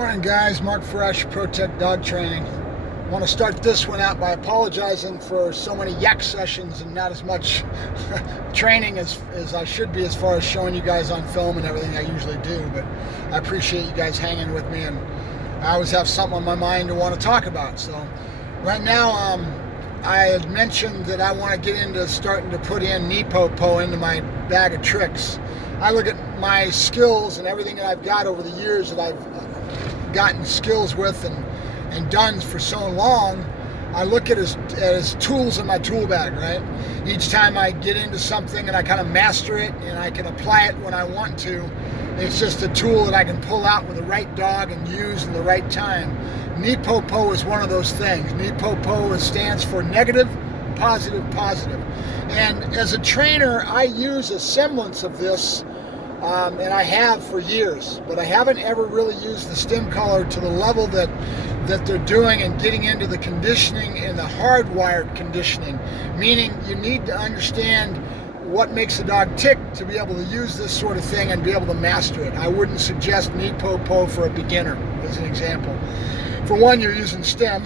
Morning guys, Mark Ferrasci, ProTech Dog Training. I want to start this one out by apologizing for so many yak sessions and not as much training as I should be as far as showing you guys on film and everything I usually do, but I appreciate you guys hanging with me, and I always have something on my mind to want to talk about. So right now I had mentioned that I want to get into starting to put in knee po into my bag of tricks. I look at my skills and everything that I've got over the years that I've gotten skills with and done for so long. I look at it as tools in my tool bag, right? Each time I get into something and I kind of master it and I can apply it when I want to, it's just a tool that I can pull out with the right dog and use in the right time. Knee po is one of those things. Knee po stands for negative, positive, positive. And as a trainer, I use a semblance of this, and I have for years, but I haven't ever really used the stem collar to the level that they're doing and getting into the conditioning and the hardwired conditioning, meaning you need to understand what makes a dog tick to be able to use this sort of thing and be able to master it. I wouldn't suggest knee po for a beginner, as an example. For one, you're using stem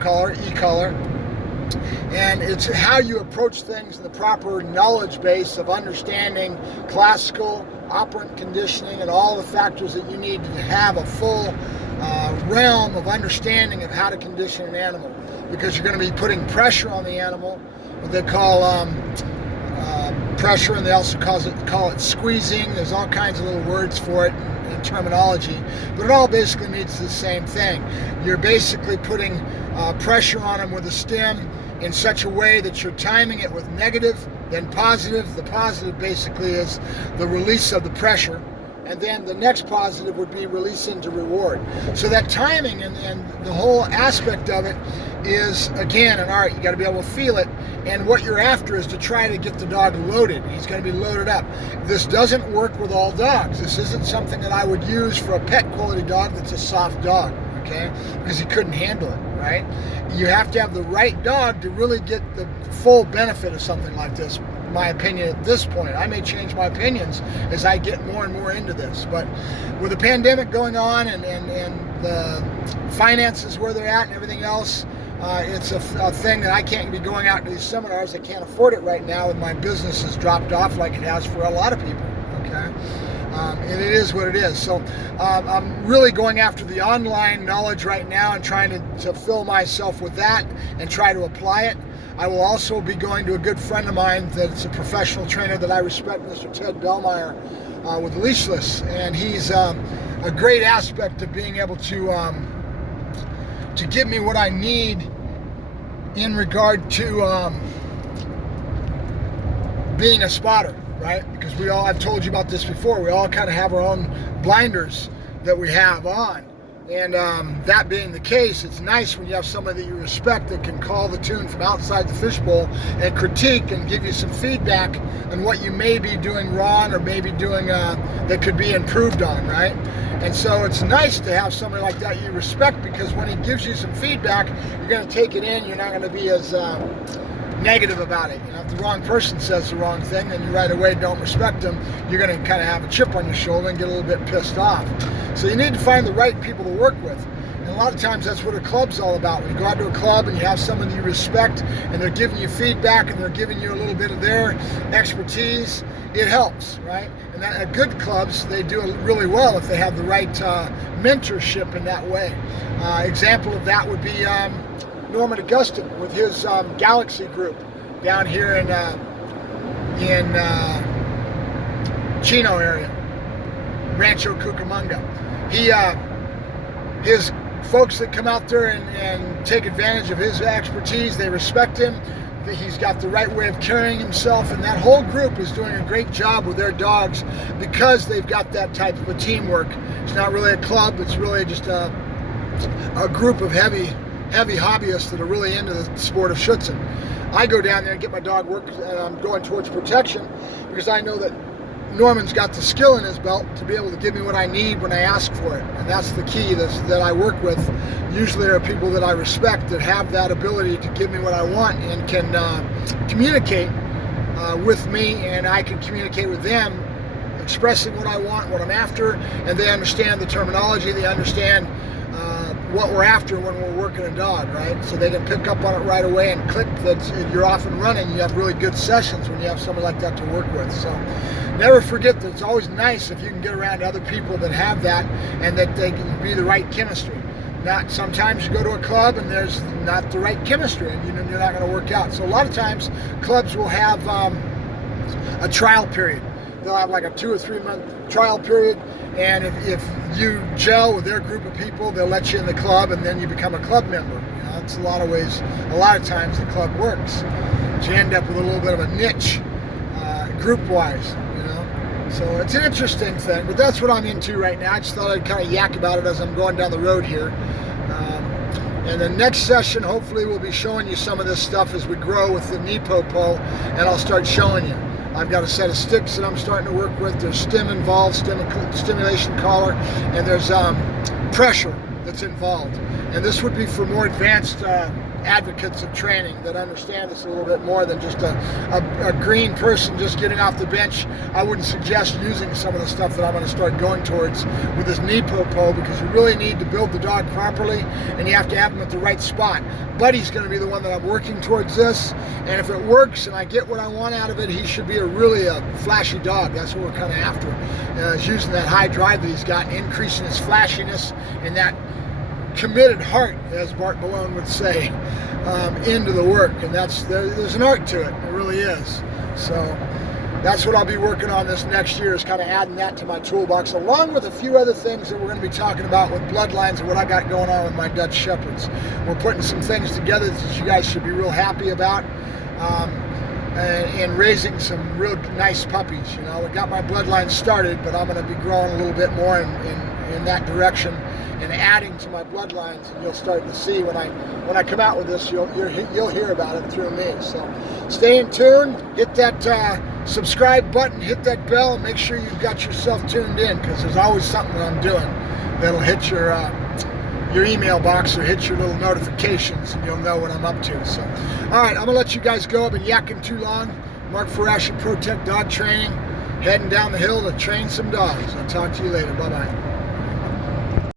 collar, e-collar, and it's how you approach things in the proper knowledge base of understanding classical, operant conditioning, and all the factors that you need to have a full realm of understanding of how to condition an animal, because you're going to be putting pressure on the animal, what they call pressure, and they also call it squeezing. There's all kinds of little words for it and terminology, but it all basically means the same thing. You're basically putting pressure on them with a stem in such a way that you're timing it with negative, then positive. The positive basically is the release of the pressure, and then the next positive would be release into reward. So that timing and the whole aspect of it is, again, an art. You got to be able to feel it, and what you're after is to try to get the dog loaded. He's going to be loaded up. This doesn't work with all dogs. This isn't something that I would use for a pet quality dog that's a soft dog, okay? Because he couldn't handle it, right? You have to have the right dog to really get the full benefit of something like this. My opinion at this point. I may change my opinions as I get more and more into this, but with the pandemic going on and the finances where they're at and everything else, it's a thing that I can't be going out to these seminars. I can't afford it right now, and my business has dropped off like it has for a lot of people, okay? And it is what it is. So I'm really going after the online knowledge right now and trying to fill myself with that and try to apply it. I will also be going to a good friend of mine that's a professional trainer that I respect, Mr. Ted Bellmeyer, with Leashless, and he's a great aspect of being able to give me what I need in regard to being a spotter, right? Because I've told you about this before, we all kind of have our own blinders that we have on. And that being the case, it's nice when you have somebody that you respect that can call the tune from outside the fishbowl and critique and give you some feedback on what you may be doing wrong or maybe doing that could be improved on, right? And so it's nice to have somebody like that you respect, because when he gives you some feedback, you're going to take it in. You're not going to be as negative about it. You know, if the wrong person says the wrong thing, then you right away don't respect them. You're going to kind of have a chip on your shoulder and get a little bit pissed off. So you need to find the right people to work with. And a lot of times that's what a club's all about. When you go out to a club and you have someone you respect and they're giving you feedback and they're giving you a little bit of their expertise, it helps, right? And at good clubs, they do really well if they have the right mentorship in that way. Example of that would be Norman Augustin with his Galaxy group down here in Chino area, Rancho Cucamonga. His folks that come out there and take advantage of his expertise, they respect him. He's got the right way of carrying himself, and that whole group is doing a great job with their dogs because they've got that type of a teamwork. It's not really a club, it's really just a group of heavy hobbyists that are really into the sport of Schutzhund. I go down there and get my dog work, and I'm going towards protection because I know that Norman's got the skill in his belt to be able to give me what I need when I ask for it. And that's the key that I work with. Usually there are people that I respect that have that ability to give me what I want and can communicate with me, and I can communicate with them expressing what I want, what I'm after, and they understand the terminology. They understand what we're after when we're working a dog, right? So they can pick up on it right away and click that you're off and running. You have really good sessions when you have somebody like that to work with. So never forget that it's always nice if you can get around other people that have that and that they can be the right chemistry. Not sometimes you go to a club and there's not the right chemistry and you're not going to work out. So a lot of times clubs will have a trial period. They'll have like a 2 or 3 month trial period, and if you gel with their group of people, they'll let you in the club, and then you become a club member. That's a lot of ways, a lot of times the club works. But you end up with a little bit of a niche, group-wise, So it's an interesting thing, but that's what I'm into right now. I just thought I'd kind of yak about it as I'm going down the road here. And the next session, hopefully, we'll be showing you some of this stuff as we grow with the knee popo, and I'll start showing you. I've got a set of sticks that I'm starting to work with. There's stim involved, stimulation collar, and there's pressure that's involved. And this would be for more advanced advocates of training that understand this a little bit more than just a green person just getting off the bench. I wouldn't suggest using some of the stuff that I'm going to start going towards with this knee popo, because you really need to build the dog properly and you have to have them at the right spot. Buddy's going to be the one that I'm working towards this, and if it works and I get what I want out of it, he should be really a flashy dog. That's what we're kind of after. Is using that high drive that he's got, increasing his flashiness and that committed heart, as Bart Malone would say, into the work. And there's an art to it. It really is. So that's what I'll be working on this next year, is kind of adding that to my toolbox, along with a few other things that we're going to be talking about with bloodlines and what I got going on with my Dutch Shepherds. We're putting some things together that you guys should be real happy about, and raising some real nice puppies. We got my bloodline started, but I'm going to be growing a little bit more in that direction and adding to my bloodlines, and you'll start to see when I come out with this, you'll hear about it through me. So stay in tune, hit that subscribe button, hit that bell, and make sure you've got yourself tuned in, because there's always something that I'm doing that'll hit your email box or hit your little notifications, and you'll know what I'm up to. So all right, I'm gonna let you guys go. I've been yakking too long. Mark Ferrasci, Protect Dog Training, heading down the hill to train some dogs. I'll talk to you later. Bye-bye.